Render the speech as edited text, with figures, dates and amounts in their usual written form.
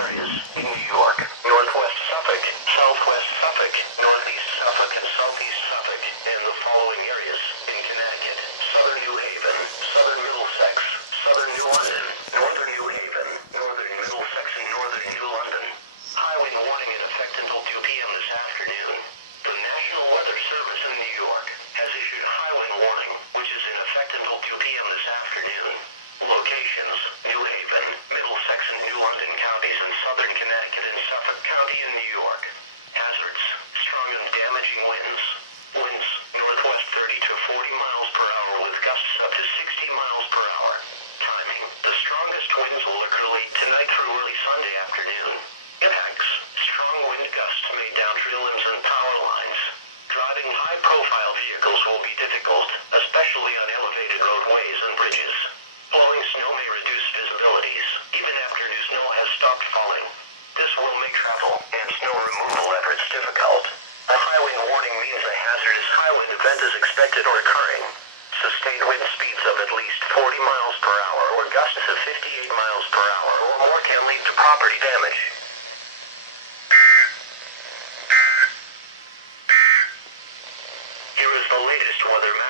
areas in New York, northwest Suffolk, southwest Suffolk, northeast Suffolk, and southeast Suffolk, and the following areas in Connecticut: southern New Haven, southern Middlesex, southern New London, northern New Haven, northern Middlesex, and northern New London. High wind warning in effect until 2 p.m. this afternoon. The National Weather Service in New York has issued high wind warning, which is in effect until 2 p.m. this afternoon. Locations: New Haven, Middlesex, and New London counties in southern Connecticut and Suffolk County in New York. Hazards: strong and damaging winds. Winds, northwest 30 to 40 miles per hour with gusts up to 60 miles per hour. Timing: the strongest winds will occur late tonight through early Sunday afternoon. Impacts: strong wind gusts may down tree limbs and power lines. Driving high-profile vehicles will be difficult, especially on elevated roadways and bridges. Blowing snow may reduce visibilities, even after new snow has stopped falling. This will make travel and snow removal efforts difficult. A high wind warning means a hazardous high wind event is expected or occurring. Sustained wind speeds of at least 40 miles per hour or gusts of 58 miles per hour or more can lead to property damage. Here is the latest weather map.